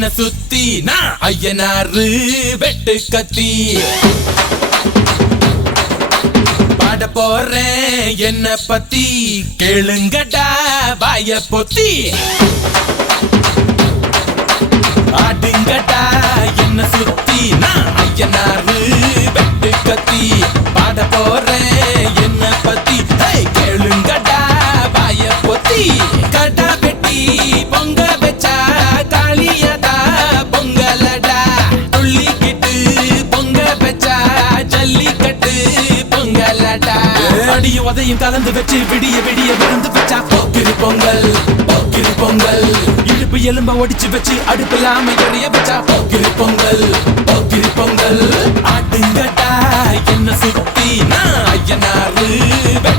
என்ன சுத்தி நான் ஐயனாரு வெட்டு கத்தி பாட போறேன் என்ன பத்தி கேளுங்கடா வாய பொத்தி ஆடுங்கடா என்ன சுத்தி நான் ஐயனாரு வெட்டு கத்தி பாட போறேன் என்ன பத்தி கேளுங்கடா வாய பொத்தி கடா வெட்டி பொங்க வச்சா காளியதா பொங்கலடா துள்ளிக்கிட்டு பொங்க வச்சா ஜல்லிக்கட்டு பொங்கலடா அடியும் உதையும் கலந்து வச்சு விடிய விடிய விருந்து வச்சா போக்கிரி பொங்கல் போக்கிரி பொங்கல் இடுப்பு எலும்ப ஒடிச்சு வச்சு அடுப்பில்லாம எறிய வச்சா போக்கிரி பொங்கல் போக்கிரி பொங்கல்